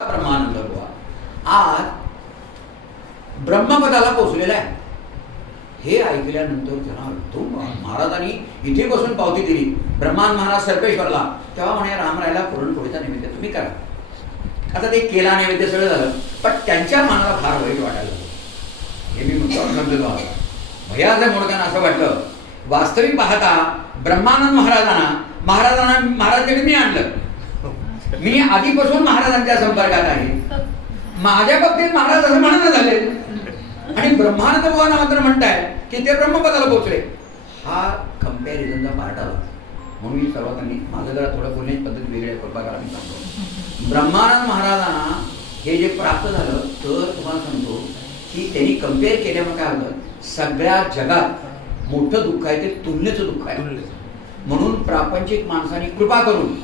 ब्रह्मानंद बुवा आज ब्रह्मपदाला पोहोचलेला आहे. हे ऐकल्यानंतर त्यांना तो महाराजांनी इथे बसून पावती दिली. ब्रह्मान महाराज सर्पेश्वरला तेव्हा म्हणे रामरायला पुरणपोळीचा नैवेद्य तुम्ही करा. आता ते केला नैवेद्य सगळं झालं, पण त्यांच्या मनाला फार वाईट वाटायला लागलं. हे मी मुद्दाम समजलो आहे. भैयाच्या मोडकांना असं वाटलं वास्तविक पाहता ब्रह्मानंद महाराजांना महाराजांकडे मी आणलं. मी आधीपासून महाराजांच्या संपर्कात आहे. माझ्या बाबतीत महाराज असं म्हणणं झाले आणि ब्रह्मानंद बुवांना मात्र म्हणताय की ते ब्रह्मपदाला पोहोचले. हा कंपॅरिझनचा पार्ट आला. म्हणून मी सर्वांनी माझं जरा थोडं बोलण्याची पद्धत वेगळ्या कृपाकाराने सांगतो. ब्रह्मानंद महाराजांना हे जे प्राप्त झालं तर तुम्हाला सांगतो की त्यांनी कंपेअर केल्यामुळे काय होतं, सगळ्या जगात मोठं दुःख आहे ते तुलनेचं दुःख आहे. म्हणून प्रापंचिक माणसाने कृपा करून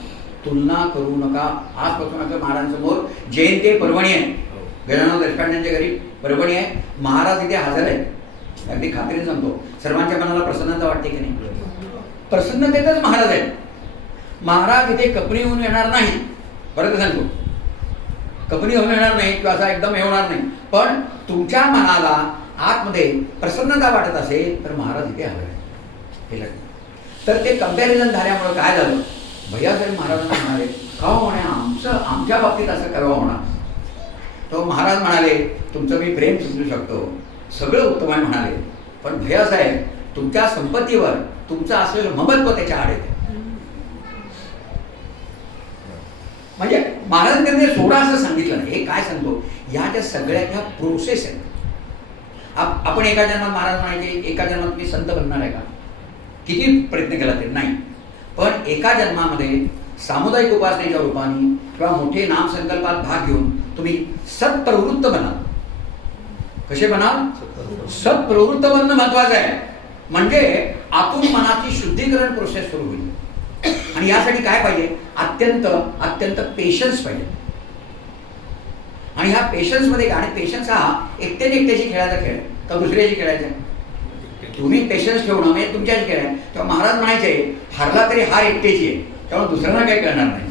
तुलना करू नका. आजपासून असं महाराजांसमोर जयंती पर्वणी आहे. गजानन देशपांड्यांच्या घरी पर्वणी आहे. महाराज इथे हजर आहे. अगदी खात्रीने सांगतो. सर्वांच्या मनाला प्रसन्नता वाटते की नाही? प्रसन्नतेतच महाराज आहेत. महाराज इथे कपनी होऊन येणार नाही. बरं सांगतो, कपनी होऊन येणार नाही किंवा असा एकदम येणार नाही. पण तुमच्या मनाला आतमध्ये प्रसन्नता वाटत असेल तर महाराज इथे हजर आहे. हे तर ते कंपॅरिझन झाल्यामुळे काय झालं, भैयासाहेब महाराजांना म्हणाले का म्हणे आमच्या बाबतीत असं करावं होणार. तो महाराज म्हणाले तुमचं मी प्रेम समजू शकतो, सगळं उत्तम आहे म्हणाले, पण भैयासाहेब तुमच्या संपत्तीवर तुमचं असलेलं ममत्व त्याच्या आड येते. म्हणजे महाराजांनी सोडा असं सांगितलं नाही. हे काय सांगतो, या ज्या सगळ्या ह्या प्रोसेस आहेत. आपण एका जन्मात महाराज म्हणायचे एका जन्मात मी संत बनणार आहे का? किती प्रयत्न केला ते नाही. पण एका जन्मामध्ये सामुदायिक उपासनेच्या रूपाने किंवा मोठे नामसंकल्पात भाग घेऊन तुम्ही सत्प्रवृत्त बनाल. कसे बनाल? सत्प्रवृत्त बनणं महत्वाचं आहे. म्हणजे आतून मनाची शुद्धीकरण प्रोसेस सुरू होईल. आणि यासाठी काय पाहिजे, अत्यंत पेशन्स पाहिजे. आणि ह्या पेशन्स मध्ये आणि पेशन्स हा एकट्याची खेळायचा खेळ का दुसऱ्याची खेळायचा? तुम्ही पेशन्स ठेवणं म्हणजे तुमच्याच खेळ आहे. तेव्हा महाराज म्हणायचे हारला तरी हार एकट्याची आहे, त्यामुळे दुसऱ्यांना काही कळणार नाही.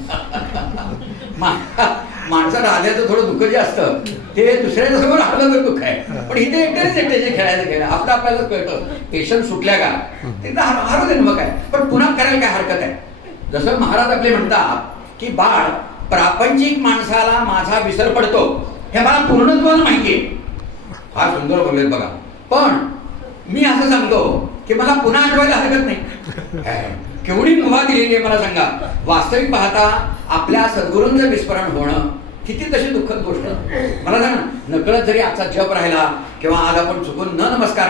माणसाला आल्याचं थोडं दुःख जे असतं ते दुसऱ्याच्या समोर हारलं तर दुःख आहे. पण इथे एकट्याचे खेळायचं खेळ आपलं आपल्याला कळतं. पेशन्स सुटल्या का ते हारू दे मग काय, पण पुन्हा करायला काय हरकत आहे. जसं महाराज आपले म्हणतात की बाळ प्रापंचिक माणसाला माझा विसर पडतो हे मला पूर्णत्वानं माहिती आहे. फार सुंदर बोललेत बघा. पण मी असं सांगतो की मला पुन्हा आठवायला हरकत नाही. केवढी मुभा दिलेली आहे मला सांगा. वास्तविक पाहता आपल्या सद्गुरूंचं विस्मरण होणं किती तशी दुःखद गोष्ट. मला सांगा, नकळत जरी आजचा जप राहिला किंवा आज आपण चुकून न नमस्कार